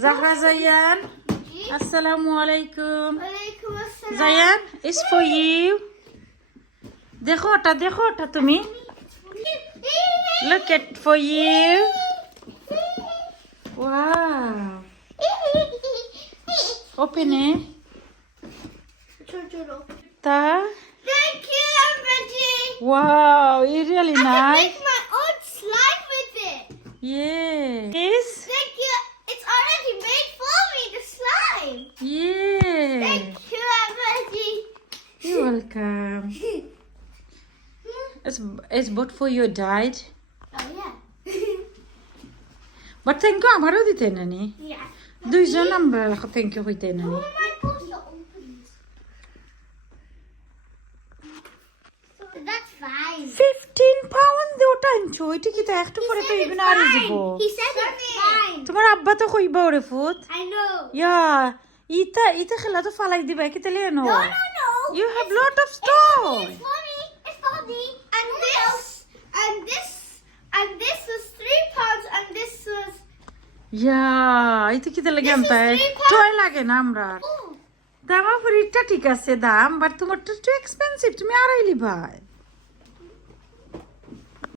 Zahra Zayan. Assalamu alaikum. Zayan, it's for you. দেখো ওটা তুমি look at for you. Wow. Open it. Ta. Thank you, Reggie. Wow, it's really I can nice. make my own slime with it. Yeah. Yes. Thank you. It's already made for me, the slime. Yeah. Thank you, Reggie. You're welcome. It's both for your dad. Oh, yeah. But thank you আমারও দিতে নানি Yeah. দুইজন আমরা thank you হইতে নানি Who am I supposed to open this? That's fine. 15 pound ওটা আনছো এটা কি তো একটু পরে তো ইগুন আর দিব He said it's fine. তোমার আব্বা তো কইবা ওরে ফুত I know. ইয়া ইতা খেলা তো ফালাই দিবা কি তেলে no No. You have It's- lot of It's store. for me. It's for me. And this was 3 pounds, and this was. ইয়া এটা কি তেলে This is গেমতা 3 pounds. টয় লাগে না আমরা Oh. দাম ফরিটা ঠিক আছে দাম বাট তোমারটা টু এক্সপেন্সিভ তুমি আড়াই লিবা